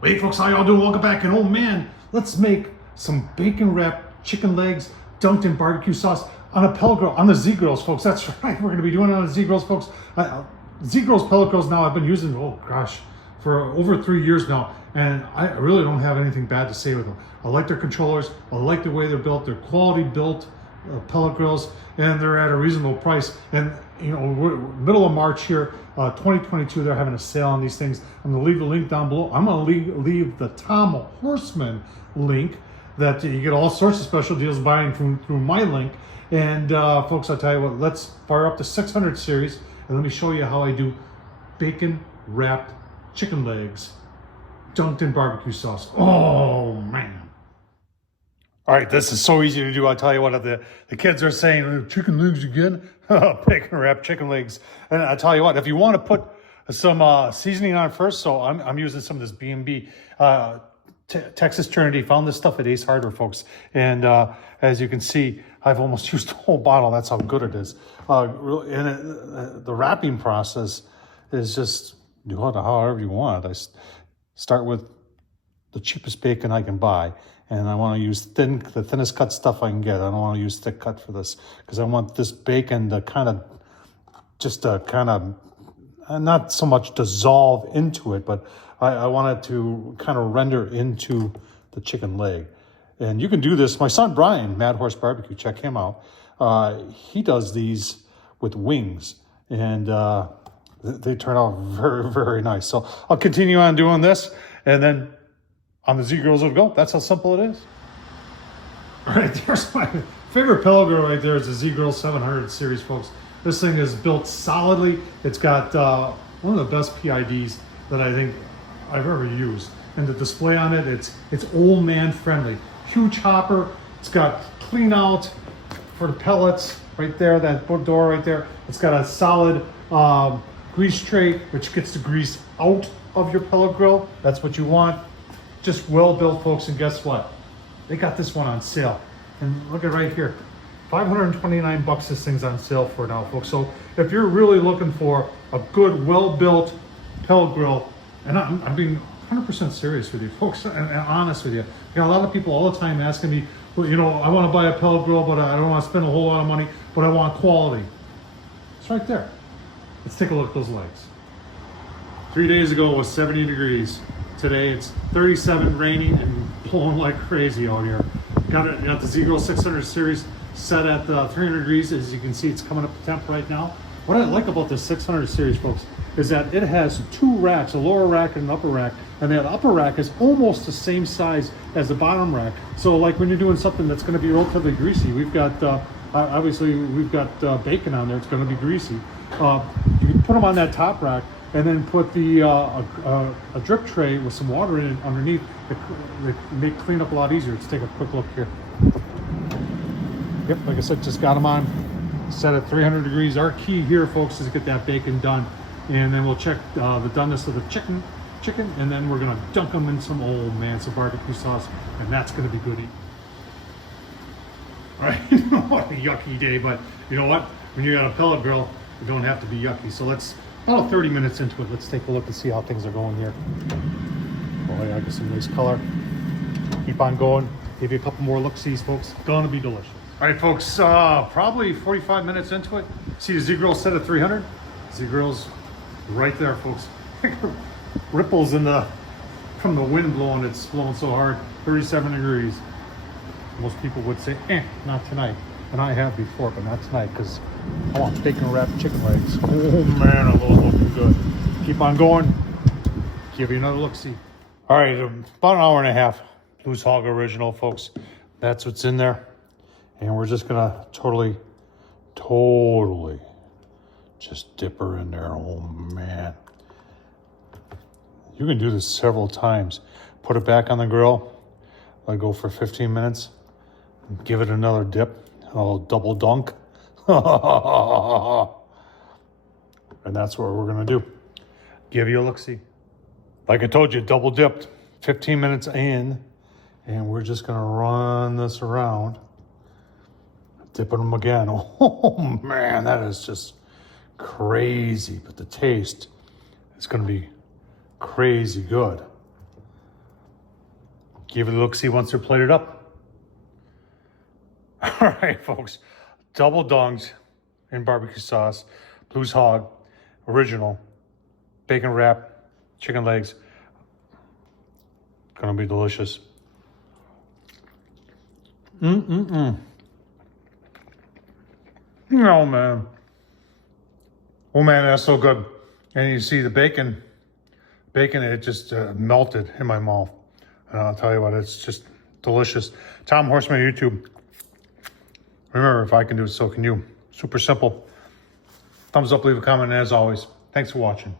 Hey folks, how y'all doing? Welcome back. And oh man, let's make some bacon wrapped chicken legs dunked in barbecue sauce on a pellet grill, on the Zgrills, folks. That's right, we're gonna be doing it on the Zgrills, folks. Zgrills pellet grills now I've been using, oh gosh, for over 3 years now. And I really don't have anything bad to say with them. I like their controllers. I like the way they're built. They're quality built pellet grills, and they're at a reasonable price. And you know, we're middle of March here, 2022. They're having a sale on these things. I'm gonna leave the link down below. I'm gonna leave the Tom Horsman link that you get all sorts of special deals buying through my link. And folks, I'll tell you what, let's fire up the 600 series and let me show you how I do bacon wrapped chicken legs dunked in barbecue sauce. Oh man. All right, this is so easy to do. I'll tell you what, the kids are saying, chicken legs again? Bacon wrapped chicken legs. And I'll tell you what, if you want to put some seasoning on first, so I'm using some of this B&B Texas Trinity. Found this stuff at Ace Hardware, folks. And as you can see, I've almost used the whole bottle. That's how good it is. And the wrapping process is just do it however you want. I start with the cheapest bacon I can buy. And I want to use the thinnest cut stuff I can get. I don't want to use thick cut for this because I want this bacon to kind of, not so much dissolve into it, but I want it to kind of render into the chicken leg. And you can do this. My son, Brian, Mad Horse Barbecue, check him out. He does these with wings, and they turn out very, very nice. So I'll continue on doing this, and then on the Zgrills it'll go. That's how simple it is. All right, there's my favorite pellet grill right there. Is the Zgrills 700 series, folks. This thing is built solidly. It's got one of the best PIDs that I think I've ever used. And the display on it, it's old man friendly. Huge hopper. It's got clean out for the pellets right there, that door right there. It's got a solid grease tray, which gets the grease out of your pellet grill. That's what you want. Just well built, folks. And guess what? They got this one on sale. And look at right here. 529 bucks this thing's on sale for now, folks. So if you're really looking for a good, well-built pellet grill, and I'm being 100% serious with you, folks, and honest with you. You know, a lot of people all the time asking me, well, you know, I want to buy a pellet grill, but I don't want to spend a whole lot of money, but I want quality. It's right there. Let's take a look at those legs. 3 days ago it was 70 degrees. Today it's 37, raining and blowing like crazy out here. Got the Zgrills 600 series set at 300 degrees. As you can see, it's coming up to temp right now. What I like about this 600 series, folks, is that it has two racks, a lower rack and an upper rack. And that upper rack is almost the same size as the bottom rack. So like when you're doing something that's gonna be relatively greasy, we've got, obviously we've got bacon on there, it's gonna be greasy. You can put them on that top rack and then put the a drip tray with some water in it underneath. It make clean up a lot easier. Let's take a quick look here. Yep, like I said, just got them on, set at 300 degrees. Our key here, folks, is to get that bacon done. And then we'll check the doneness of the chicken, and then we're gonna dunk them in some some barbecue sauce, and that's gonna be good eating. All right, what a yucky day, but you know what? When you got a pellet grill, it don't have to be yucky. So let's, about 30 minutes into it, let's take a look and see how things are going here. Oh yeah, I got some nice color. Keep on going. Give you a couple more look-sees, folks. Gonna be delicious. All right, folks, probably 45 minutes into it. See the Zgrills set at 300? Zgrills right there, folks. Ripples from the wind blowing, it's blowing so hard. 37 degrees. Most people would say, not tonight. And I have before, but not tonight, because I want bacon wrapped chicken legs. Oh man, are those looking good. Keep on going. Give you another look-see. All right, about an hour and a half. Loose Hog Original, folks. That's what's in there. And we're just gonna totally just dip her in there. Oh man. You can do this several times. Put it back on the grill. Let it go for 15 minutes. Give it another dip. A double dunk. And that's what we're gonna do. Give you a look-see. Like I told you, double dipped, 15 minutes in, and we're just gonna run this around. Dipping them again. Oh man, that is just crazy. But the taste is gonna be crazy good. give it a look-see once they're plated up. All right, folks. Double dungs in barbecue sauce. Blues Hog, original. Bacon wrap, chicken legs. Gonna be delicious. Oh, man. Oh, man, that's so good. And you see the bacon, it just melted in my mouth. And I'll tell you what, it's just delicious. Tom Horsman, YouTube. Remember, if I can do it, so can you. Super simple. Thumbs up, leave a comment, and as always, thanks for watching.